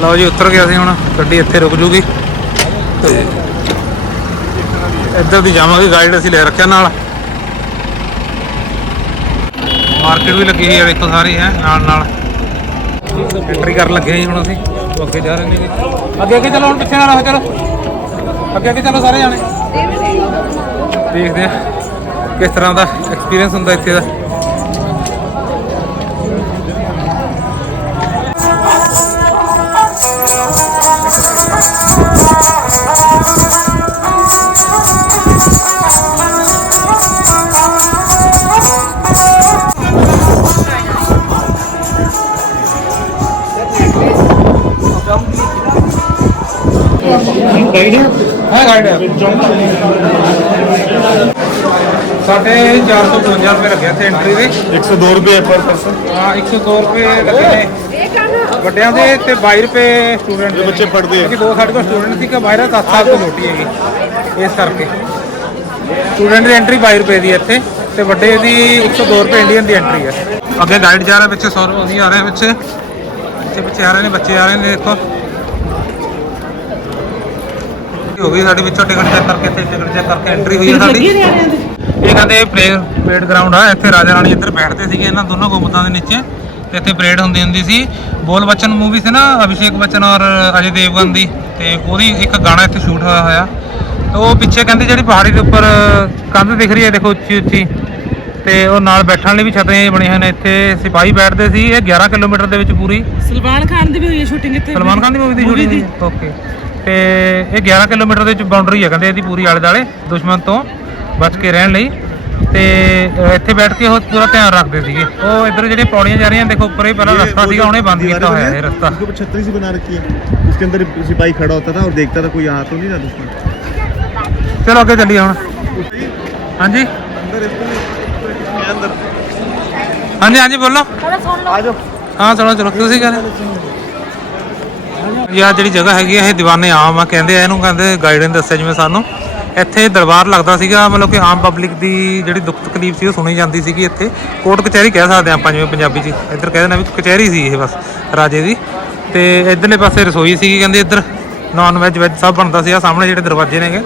ਲਓ ਜੀ, ਉਤਰ ਗਿਆ ਸੀ ਹੁਣ, ਗੱਡੀ ਇੱਥੇ ਰੁਕ ਜੂਗੀ। ਤੇ ਇੱਧਰ ਦੀ ਜਾਵਾਂਗੇ ਗਾਈਡ ਅਸੀਂ ਲੈ ਰੱਖਿਆ ਨਾਲ। ਮਾਰਕੀਟ ਵੀ ਲੱਗੀ ਹੋਈ ਹੈ ਦੇਖੋ ਸਾਰੀ, ਹੈ, ਨਾਲ ਨਾਲ। ਐਂਟਰੀ ਕਰਨ ਲੱਗੇ ਜੀ ਹੁਣ ਅਸੀਂ। ਅੱਗੇ ਜਾ ਰਹੇ ਨੇ ਅੱਗੇ ਅੱਗੇ ਚਲੋ, ਹੁਣ ਪਿੱਛੇ ਨਾ ਰਹੋ ਚਲੋ। ਅੱਗੇ ਅੱਗੇ ਚਲੋ ਸਾਰੇ ਜਾਣੇ। ਦੇਖਦੇ ਆ ਕਿਸ ਤਰ੍ਹਾਂ ਦਾ ਐਕਸਪੀਰੀਅੰਸ ਹੁੰਦਾ ਇੱਥੇ ਦਾ। ਹੈ ਗਾਈਡ ਹੈ ਸਾਡੇ 452 ਰੁਪਏ ਲੱਗਿਆ ਇੱਥੇ ਐਂਟਰੀ ਦੇ। 102 ਰੁਪਏ ਪਰ ਪਰਸਨ ਹਾਂ 102 ਰੁਪਏ ਲੱਗੇ ਨੇ। ਵੱਡਿਆਂ ਦੇ ਤੇ 22 ਰੁਪਏ ਸਟੂਡੈਂਟ ਦੇ ਬੱਚੇ ਪੜ੍ਹਦੇ ਆ। ਕਿ ਦੋ ਸਾਡੇ ਕੋਲ ਸਟੂਡੈਂਟ ਸੀ ਕਿ ਬਾਹਰ 10 ਸਾਲ ਤੋਂ ਛੋਟੀ ਹੈਗੀ। ਇਸ ਕਰਕੇ। ਸਟੂਡੈਂਟ ਦੀ ਐਂਟਰੀ 22 ਰੁਪਏ ਦੀ ਹੈ ਇੱਥੇ ਤੇ ਵੱਡੇ ਦੀ 102 ਰੁਪਏ ਇੰਡੀਅਨ ਦੀ ਐਂਟਰੀ ਹੈ ਅੱਗੇ ਗਾਈਡ ਜਾ ਰਿਹਾ ਪਿੱਛੇ ਅਸੀਂ ਆ ਰਹੇ ਹਾਂ ਪਿੱਛੇ। ਪਿੱਛੇ ਪਿੱਛੇ ਆ ਰਹੇ ਨੇ ਬੱਚੇ ਆ ਰਹੇ ਨੇ ਦੇਖੋ ਹੋ ਗਈ? ਸਾਡੀ ਵਿੱਚੋਂ ਟਿਕਟ ਚੈੱਕ ਕਰਕੇ ਇੱਥੇ ਟਿਕਟ ਚੈੱਕ ਕਰਕੇ ਐਂਟਰੀ ਹੋਈ ਹੈ ਸਾਡੀ। ਇਹ ਕਹਿੰਦੇ ਪਲੇਅਰ ਪਰੇਡ ਗਰਾਊਂਡ ਆ ਇੱਥੇ ਰਾਜਾ ਰਾਣੀ ਇੱਧਰ ਬੈਠਦੇ ਸੀਗੇ ਇਹਨਾਂ ਦੋਨੋਂ ਗੁੰਬਦਾਂ ਦੇ ਨੀਚੇ ਤੇ ਇੱਥੇ ਪਰੇਡ ਹੁੰਦੀ ਹੁੰਦੀ ਸੀ। ਬੋਲ ਬੱਚਨ ਮੂਵੀ ਸੀ ਨਾ ਅਭਿਸ਼ੇਕ ਬੱਚਨ ਔਰ ਅਜੇ ਦੇਵਗਨ ਦੀ ਤੇ ਉਹਦੀ ਇੱਕ ਗਾਣਾ ਇੱਥੇ ਸ਼ੂਟ ਹੋਇਆ ਹੋਇਆ। ਤੇ ਉਹ ਪਿੱਛੇ ਕਹਿੰਦੇ ਜਿਹੜੀ ਪਹਾੜੀ ਦੇ ਉੱਪਰ ਕੰਧ ਦਿਖ ਰਹੀ ਹੈ ਦੇਖੋ ਉੱਚੀ ਉੱਚੀ। ਤੇ ਉਹ ਨਾਲ ਬੈਠਣ ਲਈ ਵੀ ਛਤਰੀਆਂ ਬਣੀਆਂ ਹੋਈਆਂ ਨੇ ਇੱਥੇ ਸਿਪਾਹੀ ਬੈਠਦੇ ਸੀ ਇਹ 11 ਕਿਲੋਮੀਟਰ ਦੇ ਵਿੱਚ ਪੂਰੀ। ਸਲਮਾਨ ਖਾਨ ਦੀ ਵੀ ਹੋਈ ਹੈ ਸ਼ੂਟਿੰਗ ਇੱਥੇ। ਸਲਮਾਨ ਖਾਨ ਦੀ ਮੂਵੀ ਦੀ ਸ਼ੂਟਿੰਗ ਓਕੇ ਤੇ ਇਹ 11 ਕਿਲੋਮੀਟਰ ਦੇ ਵਿੱਚ ਬਾਉਂਡਰੀ ਹੈ ਕਹਿੰਦੇ ਇਹਦੀ ਪੂਰੀ ਆਲੇ ਦਾਲੇ ਦੁਸ਼ਮਣ ਤੋਂ ਬਚ ਕੇ ਰਹਿਣ ਲਈ ਤੇ ਅ, ਇੱਥੇ ਬੈਠ ਕੇ ਉਹ ਪੂਰਾ ਧਿਆਨ ਰੱਖਦੇ ਸੀਗੇ ਉਹ ਇੱਧਰ ਜਿਹੜੀਆਂ ਪੌੜੀਆਂ ਜਾ ਰਹੀਆਂ ਦੇਖੋ ਉੱਪਰ ਹੀ ਪਹਿਲਾਂ ਰਸਤਾ ਸੀਗਾ ਉਹਨੇ ਬੰਦ ਕੀਤਾ ਹੋਇਆ ਇਹ ਰਸਤਾ उसके ऊपर छतरी सी बना रखी है उसके अंदर सिपाही खड़ा होता था और देखता था कोई यहाँ तो नहीं था दुश्मन ਚਲੋ ਅੱਗੇ ਚੱਲੀਏ ਹੁਣ ਹਾਂਜੀ अंदर इसको अंदर ਹਾਂਜੀ ਹਾਂਜੀ ਬੋਲੋ आ जाओ ਹਾਂ ਚਲੋ ਚਲੋ ਤੁਸੀਂ ਕਹਿੰਦੇ ਯਾ ਜਿਹੜੀ ਜਗ੍ਹਾ ਹੈਗੀ ਇਹ ਦੀਵਾਨੇ ਆਮ ਆ। ਕਹਿੰਦੇ ਆ ਇਹਨੂੰ ਕਹਿੰਦੇ ਗਾਈਡ ਦੱਸਿਆ ਜਿਵੇਂ ਸਾਨੂੰ। ਇੱਥੇ ਦਰਬਾਰ ਲੱਗਦਾ ਸੀਗਾ ਮਤਲਬ ਕਿ ਆਮ ਪਬਲਿਕ ਦੀ ਜਿਹੜੀ ਦੁੱਖ ਤਕਲੀਫ ਸੀ ਉਹ ਸੁਣੀ ਜਾਂਦੀ ਸੀਗੀ ਇੱਥੇ। ਕੋਰਟ ਕਚਹਿਰੀ ਕਹਿ ਸਕਦੇ ਆਪਾਂ ਜਿਵੇਂ ਪੰਜਾਬੀ 'ਚ। ਇੱਧਰ ਕਹਿ ਦਿੰਦੇ ਵੀ ਕਚਹਿਰੀ ਸੀ ਇਹ ਬਸ ਰਾਜੇ ਦੀ। ਤੇ ਇਧਰਲੇ ਪਾਸੇ ਰਸੋਈ ਸੀਗੀ ਕਹਿੰਦੇ ਇੱਧਰ ਨਾਨ ਵੈਜ ਵੈਜ ਸਭ ਬਣਦਾ ਸੀਗਾ ਸਾਹਮਣੇ ਜਿਹੜੇ ਦਰਵਾਜ਼ੇ ਨੇਗੇ।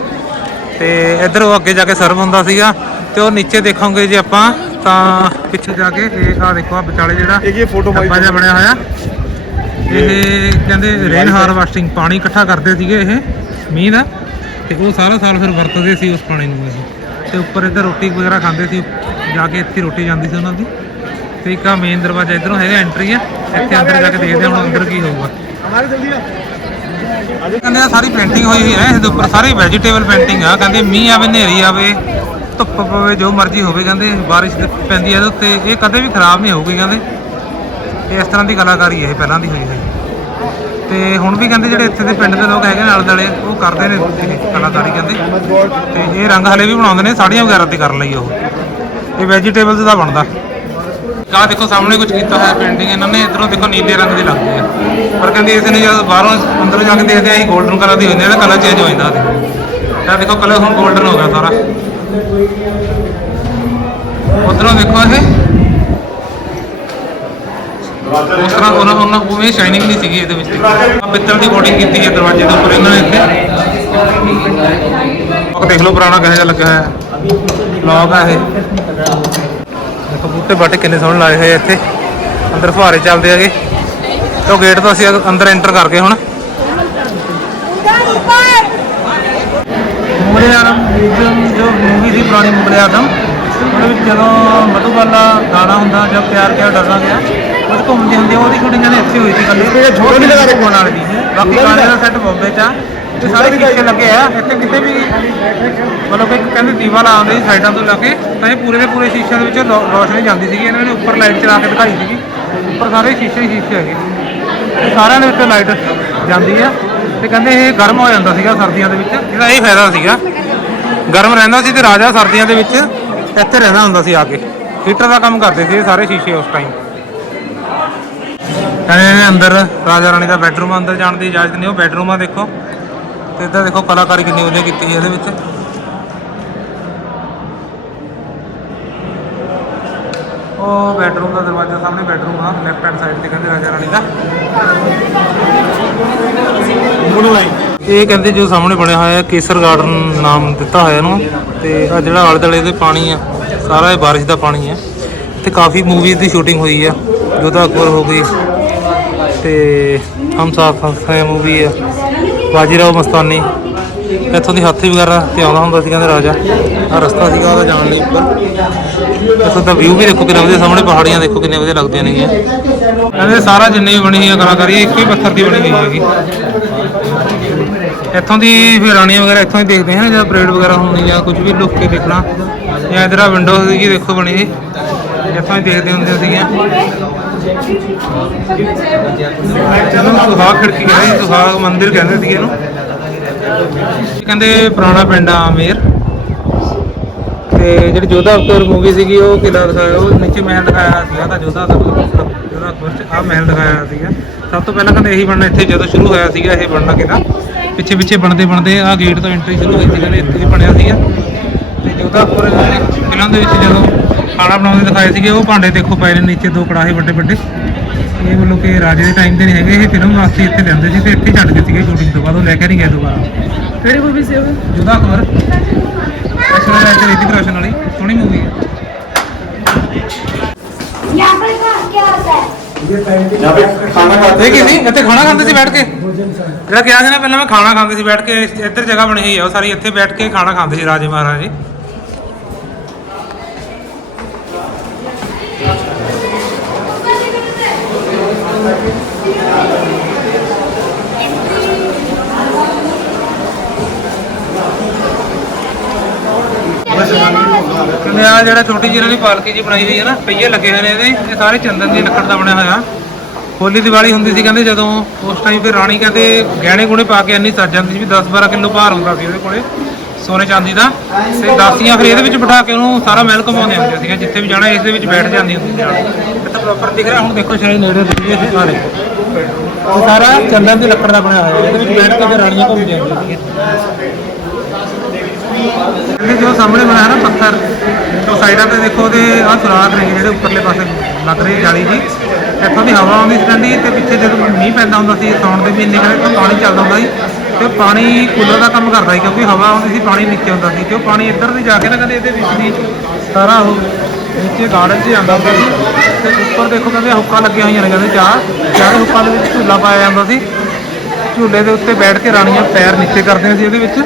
ਤੇ ਇੱਧਰ ਉਹ ਅੱਗੇ ਜਾ ਕੇ ਸਰਵ ਹੁੰਦਾ ਸੀਗਾ ਤੇ ਉਹ ਨੀਚੇ ਦੇਖੋਗੇ ਜੇ ਆਪਾਂ ਤਾਂ ਪਿੱਛੇ ਜਾ ਕੇ ਇਹ ਆ ਦੇਖੋ ਵਿਚਾਲੇ ਜਿਹੜਾ ਇਹ ਫੋਟੋ ਪਾਈ ਬਣਿਆ ਹੋਇਆ। ਇਹ ਕਹਿੰਦੇ ਰੇਨ ਹਾਰਵੈਸਟਿੰਗ ਪਾਣੀ ਇਕੱਠਾ ਕਰਦੇ ਸੀਗੇ ਇਹ ਮੀਂਹ ਦਾ ਤੇ ਉਹ ਸਾਰਾ ਸਾਲ ਫਿਰ ਵਰਤਦੇ ਸੀ ਉਸ ਪਾਣੀ ਨੂੰ ਇਹ। ਤੇ ਉੱਪਰ ਇੱਧਰ ਰੋਟੀ ਵਗੈਰਾ ਖਾਂਦੇ ਸੀ ਜਾ ਕੇ ਇੱਥੇ ਰੋਟੀ ਜਾਂਦੀ ਸੀ ਉਹਨਾਂ ਦੀ। ਤੇ ਇੱਕ ਆ ਮੇਨ ਦਰਵਾਜ਼ਾ ਇਧਰੋਂ ਹੈਗਾ ਐਂਟਰੀ ਆ। ਇੱਥੇ ਅੰਦਰ ਜਾ ਕੇ ਦੇਖਦੇ ਹੁਣ ਅੰਦਰ ਕੀ ਹੋਊਗਾ। ਕਹਿੰਦੇ ਆ ਸਾਰੀ ਪੇਂਟਿੰਗ ਹੋਈ ਹੋਈ ਹੈ ਇਸ ਦੇ ਉੱਪਰ ਸਾਰੀ ਵੈਜੀਟੇਬਲ ਪੇਂਟਿੰਗ ਆ। ਕਹਿੰਦੇ ਮੀਂਹ ਆਵੇ ਹਨੇਰੀ ਆਵੇ ਧੁੱਪ ਪਵੇ ਜੋ ਮਰਜ਼ੀ ਹੋਵੇ ਕਹਿੰਦੇ بارش ਪੈਂਦੀ ਹੈ ਇਹਦੇ ਉੱਤੇ। ਇਹ ਕਦੇ ਵੀ ਖਰਾਬ ਨਹੀਂ ਹੋਊਗੀ ਕਹਿੰਦੇ। ਇਹ ਇਸ ਤਰ੍ਹਾਂ ਦੀ ਕਲਾਕਾਰੀ ਇਹ ਪਹਿਲਾਂ ਦੀ ਹੋਈ ਹੈ ਤੇ ਹੁਣ ਵੀ ਕਹਿੰਦੇ ਜਿਹੜੇ ਇੱਥੇ ਦੇ ਪਿੰਡ ਦੇ ਲੋਕ ਹੈਗੇ ਨਾਲ ਦਲੇ, ਉਹ ਕਰਦੇ ਨੇ ਕਲਾਕਾਰੀ ਕਹਿੰਦੇ। ਤੇ ਇਹ ਰੰਗ ਹਲੇ ਵੀ ਬਣਾਉਂਦੇ ਨੇ, ਸਾੜੀਆਂ ਵਗੈਰਾ ਤੇ ਕਰਨ ਲਈ ਉਹ। ਇਹ ਵੈਜੀਟੇਬਲਸ ਦਾ ਬਣਦਾ। ਆਹ ਦੇਖੋ, ਸਾਹਮਣੇ ਕੁਝ ਕੀਤਾ ਹੋਇਆ ਪੇਂਟਿੰਗ ਇਹਨਾਂ ਨੇ ਇਧਰੋਂ ਦੇਖੋ ਨੀਲੇ ਰੰਗ ਦੀ ਲੱਗਦੀ ਹੈ ਪਰ ਕਹਿੰਦੇ ਇਸ ਨੇ ਜਦੋਂ ਬਾਹਰੋਂ ਅੰਦਰੋਂ ਜਾ ਕੇ ਦੇਖਦੇ ਆ 골ਡਨ ਕਲਰ ਦੀ ਹੁੰਦੀ ਹੈ ਇਹਦਾ ਕਲਰ ਚੇਂਜ ਹੋ ਜਾਂਦਾ ਉਹਦੇ ਇਹ ਦੇਖੋ ਕਲਰ ਹੁਣ 골ਡਨ ਹੋ ਗਿਆ ਸਾਰਾ। ਉਧਰੋਂ ਦੇਖੋ ਇਹ। ਉਸ ਤਰ੍ਹਾਂ ਉਹਨਾਂ ਉਹਨਾਂ ਉਵੇਂ ਸ਼ਾਈਨਿੰਗ ਨਹੀਂ ਸੀਗੀ ਇਹਦੇ ਵਿੱਚ। ਪਿੱਤਲ ਦੀ ਕੋਟਿੰਗ ਕੀਤੀ ਹੈ ਦਰਵਾਜ਼ੇ ਦੇ ਉੱਪਰ ਇਹਨਾਂ ਨੇ ਇੱਥੇ। ਉਹ ਦੇਖ ਲਓ ਪੁਰਾਣਾ ਕਿਹੋ ਜਿਹਾ ਲੱਗਿਆ ਹੈ। ਲੌਕ ਆ ਇਹ। ਦੇਖੋ, ਬੂਟੇ ਬਾਟੇ ਕਿੰਨੇ ਸੋਹਣੇ ਲਾਏ ਹੋਏ ਇੱਥੇ। ਅੰਦਰ ਫੁਹਾਰੇ ਚੱਲਦੇ ਹੈਗੇ। ਤੇ ਉਹ ਗੇਟ ਤੋਂ ਅਸੀਂ ਅੰਦਰ ਐਂਟਰ ਕਰਕੇ ਹੁਣ। ਮੁਗਲੇ ਆਦਮ ਜੋ ਮੂਵੀ ਸੀ ਪੁਰਾਣੀ ਮੁਗਲੇ ਆਦਮ, ਉਹਦੇ ਵਿੱਚ ਜਦੋਂ ਮਧੂਬਾਲਾ ਗਾਣਾ ਹੁੰਦਾ ਜਦ ਪਿਆਰ ਕਿਆ ਡਰਨਾ ਗਿਆ ਉਹ ਘੁੰਮਦੀ ਹੁੰਦੀ ਉਹਦੀ ਸ਼ੂਟਿੰਗ ਕਹਿੰਦੇ ਇੱਥੇ ਹੋਈ ਸੀ ਕੱਲੇ ਛੋਟੀ ਲਗਾ ਰੱਖੀ। ਘੁੰਮਣ ਵਾਲੀ ਦੀ ਬਾਕੀ ਗਾਣੇ ਦਾ ਸੈੱਟ ਬੰਬੇ 'ਚ ਆ। ਤੇ ਸਾਰੇ ਸ਼ੀਸ਼ੇ ਲੱਗੇ ਆ। ਇੱਥੇ ਕਿਤੇ ਵੀ ਮਤਲਬ ਇੱਕ ਕਹਿੰਦੇ ਦੀਵਾ ਲਾ ਆਉਂਦੇ ਸੀ ਸਾਈਡਾਂ ਤੋਂ ਲਾ ਕੇ ਤਾਂ ਇਹ ਪੂਰੇ ਦੇ ਪੂਰੇ ਸ਼ੀਸ਼ਿਆਂ ਦੇ ਵਿੱਚ ਰੋਸ਼ਨੀ ਜਾਂਦੀ ਸੀਗੀ। ਇਹਨਾਂ ਨੇ ਉੱਪਰ ਲਾਈਟ ਚਲਾ ਕੇ ਦਿਖਾਈ ਸੀਗੀ। ਉੱਪਰ ਸਾਰੇ ਸ਼ੀਸ਼ੇ ਹੀ ਸ਼ੀਸ਼ੇ ਹੈਗੇ। ਸਾਰਿਆਂ ਦੇ ਉੱਤੇ ਲਾਈਟ ਜਾਂਦੀ ਆ। ਤੇ ਕਹਿੰਦੇ ਇਹ ਗਰਮ ਹੋ ਜਾਂਦਾ ਸੀਗਾ ਸਰਦੀਆਂ ਦੇ ਵਿੱਚ। ਇਹਦਾ ਇਹ ਫਾਇਦਾ ਸੀਗਾ। ਗਰਮ ਰਹਿੰਦਾ ਸੀ ਤੇ ਰਾਜਾ ਸਰਦੀਆਂ ਦੇ ਵਿੱਚ ਇੱਥੇ ਰਹਿੰਦਾ ਹੁੰਦਾ ਸੀ ਆ ਕੇ। ਹੀਟਰ ਦਾ ਕੰਮ ਕਰਦੇ ਸੀ ਸਾਰੇ ਸ਼ੀਸ਼ੇ ਉਸ ਟਾਈਮ ਕਹਿੰਦੇ ਨੇ ਅੰਦਰ ਰਾਜਾ ਰਾਣੀ ਦਾ ਬੈਡਰੂਮ ਅੰਦਰ ਜਾਣ ਦੀ ਇਜਾਜ਼ਤ ਨਹੀਂ ਉਹ ਬੈਡਰੂਮ ਆ ਦੇਖੋ। ਤੇ ਇੱਧਰ ਦੇਖੋ ਕਲਾਕਾਰੀ ਕਿੰਨੀ ਵਧੀਆ ਕੀਤੀ ਹੈ ਇਹਦੇ ਵਿੱਚ। ਉਹ ਬੈਡਰੂਮ ਦਾ ਦਰਵਾਜ਼ਾ ਸਾਹਮਣੇ ਬੈਡਰੂਮ ਆ ਲੈਫਟ ਹੈਂਡ ਸਾਈਡ ਤੇ ਕਹਿੰਦੇ ਰਾਜਾ ਰਾਣੀ ਦਾ। ਇਹ ਕਹਿੰਦੇ ਜੋ ਸਾਹਮਣੇ ਬਣਿਆ ਹੋਇਆ ਕੇਸਰ ਗਾਰਡਨ ਨਾਮ ਦਿੱਤਾ ਹੋਇਆ ਇਹਨੂੰ। ਤੇ ਆ ਜਿਹੜਾ ਆਲੇ ਦੁਆਲੇ ਦੇ ਪਾਣੀ ਆ ਸਾਰਾ ਇਹ ਬਾਰਿਸ਼ ਦਾ ਪਾਣੀ ਹੈ ਤੇ ਕਾਫੀ ਮੂਵੀਜ਼ ਦੀ ਸ਼ੂਟਿੰਗ ਹੋਈ ਆ ਜੋਧਾ ਅਕਬਰ ਹੋ ਗਈ। ਤੇ ਹਮ ਸਾਥ ਹੈ ਮੂਵੀ ਆ। ਬਾਜੀਰਾਓ ਮਸਤਾਨੀ। ਇੱਥੋਂ ਦੀ ਹਾਥੀ ਵਗੈਰਾ ਤੇ ਆਉਂਦਾ ਹੁੰਦਾ ਸੀ ਕਹਿੰਦੇ ਰਾਜਾ। ਆ ਰਸਤਾ ਸੀਗਾ ਉਹਦਾ ਜਾਣ ਲਈ ਉੱਪਰ। ਇੱਥੋਂ ਦਾ ਵਿਊ ਵੀ ਦੇਖੋ ਕਿੰਨਾ ਵਧੀਆ, ਸਾਹਮਣੇ ਪਹਾੜੀਆਂ ਦੇਖੋ ਕਿੰਨੇ ਵਧੀਆ ਲੱਗਦੀਆਂ ਨੇਗੀਆਂ ਕਹਿੰਦੇ ਸਾਰਾ ਜਿੰਨੇ ਵੀ ਬਣੀ ਹੋਈ ਆ ਕਲਾਕਾਰੀ ਇੱਕੋ ਹੀ ਪੱਥਰ ਦੀ ਬਣੀ ਹੋਈ ਹੈਗੀ। ਇੱਥੋਂ ਦੀ ਫਿਰ ਰਾਣੀਆਂ ਵਗੈਰਾ ਇੱਥੋਂ ਹੀ ਦੇਖਦੇ ਹਾਂ, ਜਾਂ ਪਰੇਡ ਵਗੈਰਾ ਹੋਣੀ ਜਾਂ ਕੁਝ ਵੀ ਲੁੱਕ ਕੇ ਦੇਖਣਾ। ਜਾਂ ਇਧਰ ਆ ਵਿੰਡੋ ਸੀਗੀ ਦੇਖੋ ਬਣੀ ਸੀ। ਇੱਥੋਂ ਹੀ ਦੇਖਦੇ ਹੁੰਦੇ ਸੀਗੀਆਂ ਜਦੋਂ ਸੁਹਾ ਖਿੜਕੀ ਕਹਿੰਦੇ ਸੀ, ਮੰਦਿਰ ਕਹਿੰਦੇ ਸੀਗੇ ਇਹਨੂੰ। ਕਹਿੰਦੇ ਪੁਰਾਣਾ ਪਿੰਡ ਆ ਆਮੇਰ ਤੇ ਜਿਹੜੀ ਜੋਧਾ ਅਕਬਰ ਮੂਵੀ ਸੀਗੀ ਉਹ ਕਿਲਾ ਦਿਖਾਇਆ? ਉਹ ਨੀਚੇ ਮਹਿਲ ਦਿਖਾਇਆ ਸੀਗਾ ਤਾਂ ਜੋਧਾ ਦਾ ਜੋਧਾ ਅਕਬਰ ਚ ਆ ਮਹਿਲ ਦਿਖਾਇਆ ਸੀਗਾ। ਸਭ ਤੋਂ ਪਹਿਲਾਂ ਕਹਿੰਦੇ ਇਹੀ ਬਣਨਾ ਇੱਥੇ ਜਦੋਂ ਸ਼ੁਰੂ ਹੋਇਆ ਸੀਗਾ ਇਹ ਬਣਨਾ ਕਿਲਾ ਪਿੱਛੇ ਪਿੱਛੇ ਬਣਦੇ ਬਣਦੇ ਆ ਗੇਟ ਤੋਂ ਐਂਟਰੀ ਸ਼ੁਰੂ ਹੋਈ ਸੀ ਕਹਿੰਦੇ ਇੱਥੇ ਹੀ ਬਣਿਆ ਸੀਗਾ। ਤੇ ਜੋਧਾ ਅਕਬਰ ਨੇ ਫਿਲਮ ਦੇ ਵਿੱਚ ਜਦੋਂ ਖਾਣਾ ਬਣਾਉਂਦੇ ਦਿਖਾਏ ਸੀਗੇ ਉਹ ਭਾਂਡੇ ਦੇਖੋ ਪਏ ਨੇ ਨੀਚੇ ਦੋ ਕੜਾਹੇ ਵੱਡੇ ਵੱਡੇ। ਇਹ ਵੱਲੋਂ ਕਿ ਰਾਜੇ ਦੇ ਟਾਈਮ ਦੇ ਨਹੀਂ ਹੈਗੇ ਇਹ ਫਿਲਮ ਵਾਸਤੇ ਇੱਥੇ ਲੈਂਦੇ ਸੀ ਤੇ ਇੱਥੇ ਛੱਡ ਦਿੱਤੀ ਗਈ ਸ਼ੂਟਿੰਗ ਤੋਂ ਬਾਅਦ ਉਹ ਲੈ ਕੇ ਨਹੀਂ ਗਿਆ ਦੁਬਾਰਾ। ਕਿਹੜੀ ਮੂਵੀ ਸੀ ਉਹ? ਜੁਦਾ ਖਬਰ। ਅਸਲ ਵਿੱਚ ਰਿਤਿਕ ਰੋਸ਼ਨ ਵਾਲੀ ਸੋਹਣੀ ਮੂਵੀ ਹੈ। ਯਾ ਪਰ ਕੀ ਹੁੰਦਾ ਹੈ ਖਾਣਾ ਖਾਂਦੇ ਸੀ ਬੈਠ ਕੇ ਜਿਹੜਾ ਕਿਹਾ ਸੀ ਨਾ ਪਹਿਲਾਂ ਮੈਂ ਖਾਣਾ ਖਾਂਦੇ ਸੀ ਬੈਠ ਕੇ ਇੱਧਰ ਜਗ੍ਹਾ ਬਣੀ ਹੋਈ ਆ ਉਹ ਸਾਰੀ ਇੱਥੇ ਬੈਠ ਕੇ ਖਾਣਾ ਖਾਂਦੇ ਸੀ ਰਾਜੇ ਮਹਾਰਾਜੇ ਆ ਜਿਹੜਾ ਛੋਟੀ ਜਿਹੀ ਇਹਨਾਂ ਦੀ ਪਾਲਕੀ ਜੀ ਬਣਾਈ ਹੋਈ ਹੈ ਨਾ, ਪਹੀਏ ਲੱਗੇ ਹੋਏ ਨੇ ਇਹਦੇ। ਇਹ ਸਾਰੇ ਚੰਦਨ ਦੀ ਲੱਕੜ ਦਾ ਬਣਿਆ ਹੋਇਆ। ਹੋਲੀ ਦੀਵਾਲੀ ਹੁੰਦੀ ਸੀ ਕਹਿੰਦੇ ਜਦੋਂ, ਉਸ ਟਾਈਮ ਫਿਰ ਰਾਣੀ ਕਹਿੰਦੇ ਗਹਿਣੇ ਗੁਣੇ ਪਾ ਕੇ ਇੰਨੀ ਸੱਜ ਜਾਂਦੀ ਸੀ ਵੀ 10-12 ਕਿਲੋ ਭਾਰ ਹੁੰਦਾ ਸੀ ਉਹਦੇ ਕੋਲੇ, ਸੋਨੇ ਚਾਂਦੀ ਦਾ। ਤੇ ਦਾਸੀਆਂ ਫਿਰ ਇਹਦੇ ਵਿੱਚ ਬਿਠਾ ਕੇ ਉਹਨੂੰ ਸਾਰਾ ਮਹਿਲ ਘੁਮਾਉਂਦੇ ਹੁੰਦੇ ਸੀਗੇ, ਜਿੱਥੇ ਵੀ ਜਾਣਾ, ਇਸ ਦੇ ਵਿੱਚ ਬੈਠ ਜਾਂਦੀ ਹੁੰਦੀ ਸੀ ਇਹ ਤਾਂ ਪ੍ਰੋਪਰ ਦਿਖ ਰਿਹਾ, ਹੁਣ ਦੇਖੋ ਸ਼ਾਇਦ ਨੇੜੇ ਦਿਖੀ ਇਹ ਸਾਰੇ। ਇਹ ਸਾਰਾ ਚੰਦਨ ਦੀ ਲੱਕੜ ਦਾ ਬਣਿਆ ਹੋਇਆ, ਇਹਦੇ ਵਿੱਚ ਬੈਠ ਕੇ ਫਿਰ ਰਾਣੀਆਂ ਘੁੰਮਦੀਆਂ ਹੁੰਦੀਆਂ ਸੀਗੀਆਂ। ਜੋ ਸਾਹਮਣੇ ਬਣਾਇਆ ਨਾ ਪੱਥਰ ਉਹ ਸਾਈਡਾਂ ਤੇ ਦੇਖੋ ਉਹਦੇ ਆਹ ਸੁਰਾਖ ਨੇ ਜਿਹੜੇ ਉੱਪਰਲੇ ਪਾਸੇ ਲੱਗ ਰਹੀ ਜਾਲੀ ਜੀ। ਇੱਥੋਂ ਦੀ ਹਵਾ ਆਉਂਦੀ ਸੀ ਠੰਡੀ ਤੇ ਪਿੱਛੇ ਜਦੋਂ ਮੀਂਹ ਪੈਂਦਾ ਹੁੰਦਾ ਸੀ ਸਾਉਣ ਦੇ ਮਹੀਨੇ ਕਹਿੰਦੇ ਇੱਥੋਂ ਪਾਣੀ ਚੱਲਦਾ ਹੁੰਦਾ ਸੀ ਤੇ ਪਾਣੀ ਕੂਲਰ ਦਾ ਕੰਮ ਕਰਦਾ ਸੀ ਕਿਉਂਕਿ ਹਵਾ ਆਉਂਦੀ ਸੀ, ਪਾਣੀ ਨੀਚੇ ਹੁੰਦਾ ਸੀ ਤੇ ਉਹ ਪਾਣੀ ਇੱਧਰ ਦੀ ਜਾ ਕੇ ਨਾ ਕਹਿੰਦੇ ਇਹਦੇ ਵਿੱਚ ਦੀ ਸਾਰਾ ਉਹ ਨੀਚੇ ਗਾਰਡਨ 'ਚ ਜਾਂਦਾ ਹੁੰਦਾ ਸੀ। ਤੇ ਉੱਪਰ ਦੇਖੋ ਕਹਿੰਦੇ ਹੁੱਕਾਂ ਲੱਗੀਆਂ ਹੋਈਆਂ ਨੇ ਕਹਿੰਦੇ ਚਾਰ ਚਾਰ ਹੁੱਕਾਂ ਦੇ ਵਿੱਚ ਝੂਲਾ ਪਾਇਆ ਜਾਂਦਾ ਸੀ। ਝੂਲੇ ਦੇ ਉੱਤੇ ਬੈਠ ਕੇ ਰਾਣੀਆਂ ਪੈਰ ਨੀਚੇ ਕਰਦੀਆਂ ਸੀ ਉਹਦੇ ਵਿੱਚ।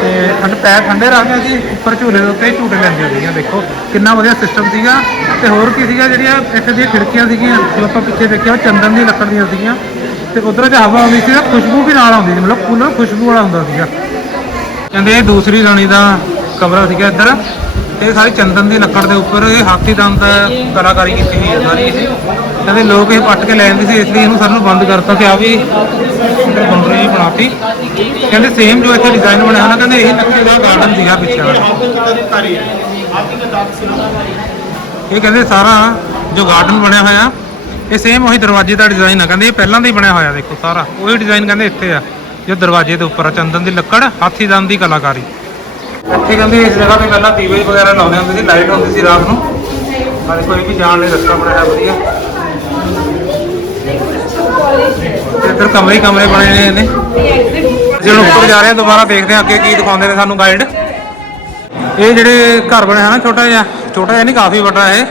ਤੇ ਠੰਡ, ਪੈਰ ਠੰਡੇ ਰੱਖਦੇ ਸੀ ਉੱਪਰ ਝੂਲੇ ਦੇ ਉੱਤੇ ਝੂਟੇ ਲੈਂਦੀਆਂ ਸੀਗੀਆਂ ਦੇਖੋ, ਕਿੰਨਾ ਵਧੀਆ ਸਿਸਟਮ ਸੀਗਾ। ਤੇ ਹੋਰ ਕੀ ਸੀਗਾ, ਜਿਹੜੀਆਂ ਇੱਥੇ ਦੀਆਂ ਖਿੜਕੀਆਂ ਸੀਗੀਆਂ, ਜੋ ਆਪਾਂ ਪਿੱਛੇ ਦੇਖਿਆ, ਉਹ ਚੰਦਨ ਦੀ ਲੱਕੜ ਦੀਆਂ ਸੀਗੀਆਂ। ਤੇ ਉਧਰ ਜੇ ਹਵਾ ਆਉਂਦੀ ਸੀ ਤਾਂ ਖੁਸ਼ਬੂ ਵੀ ਨਾਲ ਆਉਂਦੀ ਸੀ, ਮਤਲਬ ਕੂਲਰ ਖੁਸ਼ਬੂ ਵਾਲਾ ਹੁੰਦਾ ਸੀਗਾ। ਕਹਿੰਦੇ ਇਹ ਦੂਸਰੀ ਰਾਣੀ ਦਾ ਕਮਰਾ ਸੀਗਾ ਇੱਧਰ। ਤੇ ਇਹ ਸਾਰੀ ਚੰਦਨ ਦੀ ਲੱਕੜ ਦੇ ਉੱਪਰ ਇਹ ਹਾਥੀ ਦੰਦ ਕਲਾਕਾਰੀ ਕੀਤੀ ਹੋਈ ਹੈ ਸਾਰੀ। ਕਹਿੰਦੇ ਲੋਕ ਇਹ ਪੱਟ ਕੇ ਲੈ ਜਾਂਦੇ ਸੀ, ਇਸ ਲਈ ਇਹਨੂੰ ਸਾਨੂੰ ਬੰਦ ਕਰਤਾ ਤੇ ਆ ਵੀ ਬਾਉਂਡਰੀ ਜਿਹੀ ਬਣਾਤੀ। ਕਹਿੰਦੇ ਸੇਮ ਜੋ ਇੱਥੇ ਡਿਜ਼ਾਈਨ ਬਣਿਆ ਹੋਣਾ ਕਹਿੰਦੇ ਇਹ ਨਕਸ਼ੇ ਦਾ ਗਾਰਡਨ ਸੀਗਾ ਪਿੱਛੇ ਵਾਲਾ। ਇਹ ਕਹਿੰਦੇ ਸਾਰਾ ਜੋ ਗਾਰਡਨ ਬਣਿਆ ਹੋਇਆ, ਇਹ ਸੇਮ ਉਹੀ ਦਰਵਾਜ਼ੇ ਦਾ ਡਿਜ਼ਾਈਨ ਆ, ਕਹਿੰਦੇ ਇਹ ਪਹਿਲਾਂ ਦਾ ਹੀ ਬਣਿਆ ਹੋਇਆ, ਦੇਖੋ ਸਾਰਾ। ਉਹੀ ਡਿਜ਼ਾਈਨ ਕਹਿੰਦੇ ਇੱਥੇ ਆ, ਜੋ ਦਰਵਾਜ਼ੇ ਦੇ ਉੱਪਰ ਆ, ਚੰਦਨ ਦੀ ਲੱਕੜ, ਹਾਥੀ ਦੰਦ ਦੀ ਕਲਾਕਾਰੀ। ਇੱਥੇ ਕਹਿੰਦੇ ਇਸ ਜਗ੍ਹਾ ਤੇ ਪਹਿਲਾਂ ਦੀਵੇ ਵਗੈਰਾ ਲਾਉਂਦੇ ਹੁੰਦੇ ਸੀ ਲਾਈਟ ਹੁੰਦੀ ਸੀ ਰਾਤ ਨੂੰ। ਪਰ ਕੋਈ ਵੀ ਜਾਣ ਲਈ ਰਸਤਾ ਬਣਾਇਆ, ਵਧੀਆ। ਇੱਧਰ ਕਮਰੇ ਕਮਰੇ ਬਣੇ ਨੇ ਇਹਨੇ। ਜਦੋਂ ਉੱਪਰ ਜਾ ਰਹੇ ਹਾਂ ਦੁਬਾਰਾ ਦੇਖਦੇ ਹਾਂ ਅੱਗੇ ਕੀ ਦਿਖਾਉਂਦੇ ਨੇ ਸਾਨੂੰ ਗਾਈਡ ਇਹ ਜਿਹੜੇ ਘਰ ਬਣਿਆ ਹੈ ਨਾ ਛੋਟਾ ਜਿਹਾ ਛੋਟਾ ਜਿਹਾ ਨਹੀਂ ਕਾਫੀ ਵੱਡਾ ਇਹ।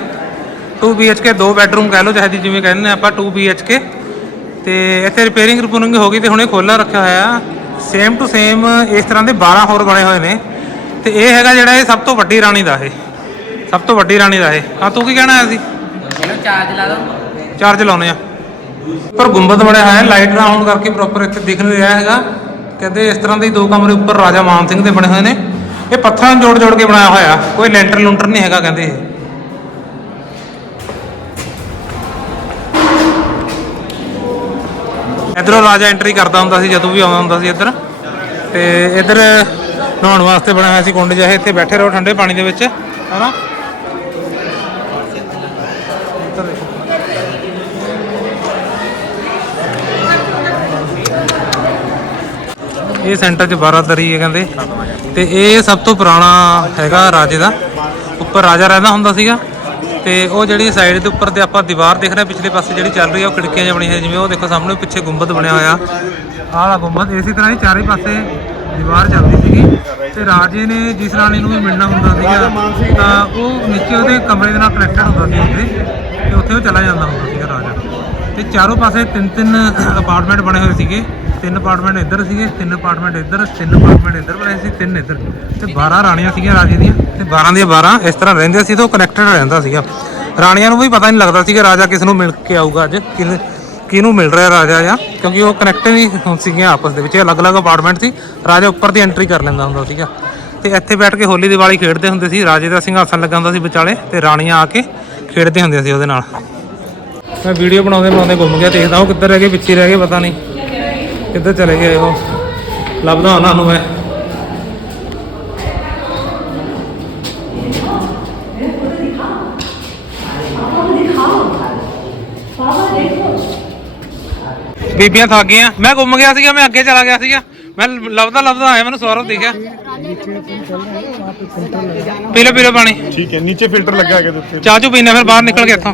2 BHK ਦੋ ਬੈਡਰੂਮ ਕਹਿ ਲਓ ਚਾਹੇ ਜਿਵੇਂ ਕਹਿੰਦੇ ਨੇ ਆਪਾਂ 2 BHK ਤੇ ਇੱਥੇ ਰਿਪੇਅਰਿੰਗ ਰਿਪੂਰਿੰਗ ਹੋ ਗਈ ਤੇ ਹੁਣੇ ਖੋਲਾ ਰੱਖਿਆ ਹੋਇਆ। ਸੇਮ ਟੂ ਸੇਮ ਇਸ ਤਰ੍ਹਾਂ ਦੇ 12 ਹੋਰ ਬਣੇ ਹੋਏ ਨੇ। ਤੇ ਇਹ ਹੈਗਾ ਜਿਹੜਾ ਇਹ ਸਭ ਤੋਂ ਵੱਡੀ ਰਾਣੀ ਦਾ ਇਹ। ਸਭ ਤੋਂ ਵੱਡੀ ਰਾਣੀ ਦਾ ਇਹ। ਆ ਤੂੰ ਕੀ ਕਹਿਣਾ ਸੀ ਚਾਰਜ ਲਾ ਦੋ। ਚਾਰਜ ਲਾਉਨੇ ਆ। ਪਰ ਗੁੰਬਦ ਬਣਿਆ ਹੋਇਆ ਹੈ ਲਾਈਟ ਨਾ ਆਉਣ ਕਰਕੇ ਪ੍ਰੋਪਰ ਇੱਥੇ ਦਿਖ ਨਹੀਂ ਰਿਹਾ ਹੈਗਾ। ਕਹਿੰਦੇ ਇਸ ਤਰ੍ਹਾਂ ਦੇ ਦੋ ਕਮਰੇ ਉੱਪਰ ਰਾਜਾ ਮਾਨ ਸਿੰਘ ਦੇ ਬਣੇ ਹੋਏ ਨੇ। ਇਹ ਪੱਥਰਾਂ ਨੂੰ ਜੋੜ ਜੋੜ ਕੇ ਬਣਾਇਆ ਹੋਇਆ। ਕੋਈ ਲੈਂਟਰ ਲੂੰਟਰ ਨਹੀਂ ਹੈਗਾ ਕਹਿੰਦੇ ਇਧਰੋਂ ਰਾਜਾ ਐਂਟਰੀ ਕਰਦਾ ਹੁੰਦਾ ਸੀ, ਜਦੋਂ ਵੀ ਆਉਂਦਾ ਹੁੰਦਾ ਸੀ ਇੱਧਰ। ਤੇ ਇੱਧਰ ਨਹਾਉਣ ਵਾਸਤੇ ਬਣਾਇਆ ਹੋਇਆ ਸੀ ਕੁੰਡ ਜਿਹਾ। ਇੱਥੇ ਬੈਠੇ ਰਹੋ, ਠੰਡੇ ਪਾਣੀ ਦੇ ਵਿੱਚ। ਹਨਾ? ਇਹ ਸੈਂਟਰ 'ਚ 12 ਦਰੀ ਹੈ ਕਹਿੰਦੇ। ਤੇ ਇਹ ਸਭ ਤੋਂ ਪੁਰਾਣਾ ਹੈਗਾ ਰਾਜੇ ਦਾ। ਉੱਪਰ ਰਾਜਾ ਰਹਿੰਦਾ ਹੁੰਦਾ ਸੀਗਾ। ਤੇ ਉਹ ਜਿਹੜੀ ਸਾਈਡ ਦੇ ਉੱਪਰ ਤੇ ਆਪਾਂ ਦੀਵਾਰ ਦੇਖ ਰਹੇ ਹਾਂ, ਪਿਛਲੇ ਪਾਸੇ ਜਿਹੜੀ ਚੱਲ ਰਹੀ ਆ, ਉਹ ਖਿੜਕੀਆਂ ਜਿਹੀਆਂ ਬਣੀਆਂ ਜਿਵੇਂ ਉਹ ਦੇਖੋ ਸਾਹਮਣੇ ਪਿੱਛੇ ਗੁੰਬਦ ਬਣਿਆ ਹੋਇਆ। ਆਹ ਵਾਲਾ ਗੁੰਬਦ, ਇਸੇ ਤਰ੍ਹਾਂ ਹੀ ਚਾਰੇ ਪਾਸੇ ਦੀਵਾਰ ਚੱਲਦੀ ਸੀਗੀ। ਤੇ ਰਾਜੇ ਨੇ ਜਿਸ ਰਾਣੀ ਨੂੰ ਵੀ ਮਿਲਣਾ ਹੁੰਦਾ ਸੀਗਾ, ਤਾਂ ਉਹ ਨੀਚੇ ਉਹਦੇ ਕਮਰੇ ਦੇ ਨਾਲ ਕਨੈਕਟਡ ਹੁੰਦਾ ਸੀ ਉੱਥੇ। ਤੇ ਉੱਥੇ ਉਹ ਚਲਾ ਜਾਂਦਾ ਹੁੰਦਾ ਸੀਗਾ ਰਾਜਾ। ਤੇ ਚਾਰੋਂ ਪਾਸੇ ਤਿੰਨ ਤਿੰਨ ਅਪਾਰਟਮੈਂਟ ਬਣੇ ਹੋਏ ਸੀਗੇ। ਤਿੰਨ ਅਪਾਰਟਮੈਂਟ ਇੱਧਰ ਸੀਗੇ, ਤਿੰਨ ਅਪਾਰਟਮੈਂਟ ਇੱਧਰ, ਤਿੰਨ ਅਪਾਰਟਮੈਂਟ ਇੱਧਰ ਬਣੇ ਸੀ, ਤਿੰਨ ਇੱਧਰ। ਤੇ 12 ਰਾਣੀਆਂ ਸੀਗੀਆਂ ਰਾਜੇ ਦੀਆਂ। ਤੇ 12 ਦੀਆਂ 12 ਇਸ ਤਰ੍ਹਾਂ ਰਹਿੰਦੇ ਸੀ ਤੇ ਉਹ ਕਨੈਕਟਡ ਰਹਿੰਦਾ ਸੀਗਾ। ਰਾਣੀਆਂ ਨੂੰ ਵੀ ਪਤਾ ਨਹੀਂ ਲੱਗਦਾ ਸੀਗਾ ਰਾਜਾ ਕਿਸ ਨੂੰ ਮਿਲ ਕੇ ਆਊਗਾ ਅੱਜ ਕਿਹਨੂੰ ਮਿਲ ਰਿਹਾ ਰਾਜਾ ਜਾਂ, ਕਿਉਂਕਿ ਉਹ ਕਨੈਕਟ ਨਹੀਂ ਸੀਗੀਆਂ ਆਪਸ ਦੇ ਵਿੱਚ। ਅਲੱਗ-ਅਲੱਗ ਅਪਾਰਟਮੈਂਟ ਸੀ, ਰਾਜਾ ਉੱਪਰ ਦੀ ਐਂਟਰੀ ਕਰ ਲੈਂਦਾ ਹੁੰਦਾ ਸੀਗਾ। ਤੇ ਇੱਥੇ ਬੈਠ ਕੇ ਹੋਲੀ ਦੀਵਾਲੀ ਖੇਡਦੇ ਹੁੰਦੇ ਸੀ, ਰਾਜੇ ਦਾ ਸਿੰਘਾਸਨ ਲੱਗਾ ਹੁੰਦਾ ਸੀ ਵਿਚਾਲੇ ਤੇ ਰਾਣੀਆਂ ਆ ਕੇ ਖੇਡਦੇ ਹੁੰਦੇ ਸੀ ਉਹਦੇ ਨਾਲ। ਮੈਂ ਵੀਡੀਓ ਬਣਾਉਂਦੇ ਬਣਾਉਂਦੇ ਗੁੰਮ ਗਿਆ ਦੇਖਦਾ ਉਹ ਕਿੱਧਰ ਰਹਿ ਗਏ ਪਿੱਛੇ ਰਹਿ ਗਏ ਪਤਾ ਨਹੀਂ ਕਿੱਧਰ ਚਲੇ ਗਏ ਉਹ। ਲੱਭਦਾ ਉਹਨਾਂ ਨੂੰ ਮੈਂ। ਬੀਬੀਆਂ ਥੱਕ ਗਈਆਂ। ਮੈਂ ਗੁੰਮ ਗਿਆ ਸੀਗਾ ਮੈਂ ਅੱਗੇ ਚਲਾ ਗਿਆ ਸੀਗਾ। ਮੈਂ ਲੱਭਦਾ ਲੱਭਦਾ ਆਇਆ ਮੈਨੂੰ ਸੌਰਵ ਦਿਖਿਆ। ਪੀ ਲਓ ਪਾਣੀ। ਠੀਕ ਹੈ ਨੀਚੇ ਫਿਲਟਰ ਲੱਗਾ ਹੈਗਾ ਚਾਚੂ ਪੀਣਾ ਫਿਰ ਬਾਹਰ ਨਿਕਲ ਕੇ ਇੱਥੋਂ।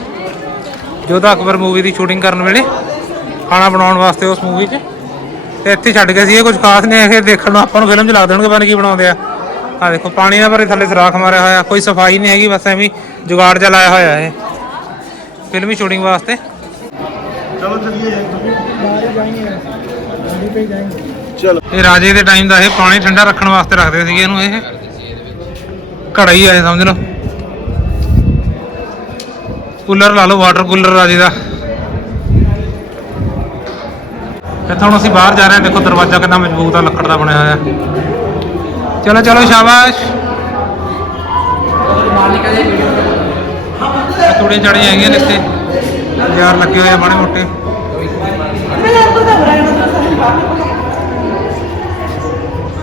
ਜੋਧਾ ਅਕਬਰ ਮੂਵੀ ਦੀ ਸ਼ੂਟਿੰਗ ਕਰਨ ਵੇਲੇ ਖਾਣਾ ਬਣਾਉਣ ਵਾਸਤੇ ਉਸ ਮੂਵੀ 'ਚ। ਤੇ ਇੱਥੇ ਛੱਡ ਗਏ ਸੀ ਇਹ ਕੁਝ ਖਾਸ ਨਹੀਂ ਇਹ ਦੇਖਣ ਨੂੰ ਆਪਾਂ ਨੂੰ ਫਿਲਮ 'ਚ ਲੱਗ ਦੇਣਗੇ ਪਤਾ ਕੀ ਬਣਾਉਂਦੇ ਆ। ਆ ਦੇਖੋ ਪਾਣੀ ਦਾ ਭਰੇ ਥੱਲੇ ਸਰਾਖ ਮਾਰਿਆ ਹੋਇਆ ਕੋਈ ਸਫ਼ਾਈ ਨਹੀਂ ਹੈਗੀ ਬਸ ਐਵੇਂ ਜੁਗਾੜ ਜਿਹਾ ਲਾਇਆ ਹੋਇਆ ਇਹ। ਫਿਲਮੀ ਸ਼ੂਟਿੰਗ ਵਾਸਤੇ। ਚਲੋ ਚਲੋ। ਇਹ ਰਾਜੇ ਦੇ ਟਾਈਮ ਦਾ ਇਹ ਪਾਣੀ ਠੰਡਾ ਰੱਖਣ ਵਾਸਤੇ ਰੱਖਦੇ ਸੀਗੇ ਇਹਨੂੰ ਇਹ। ਘੜਾ ਹੀ ਆ ਸਮਝ ਲਓ। ਕੂਲਰ ਲਾ ਲਓ ਵਾਟਰ ਕੂਲਰ ਆ ਜਿਹਦਾ ਇੱਥੇ ਹੁਣ ਅਸੀਂ ਬਾਹਰ ਜਾ ਰਹੇ ਹਾਂ। ਦੇਖੋ ਦਰਵਾਜ਼ਾ ਕਿੰਨਾ ਮਜ਼ਬੂਤ ਆ, ਲੱਕੜ ਦਾ ਬਣਿਆ ਹੋਇਆ। ਚਲੋ ਚਲੋ, ਸ਼ਾਬਾਸ਼। ਥੋੜੇ ਚੜੇ ਹੈਗੀਆਂ ਨੇ ਇੱਥੇ। ਯਾਰ ਲੱਗੇ ਹੋਏ ਆ ਮਾੜੇ ਮੋਟੇ।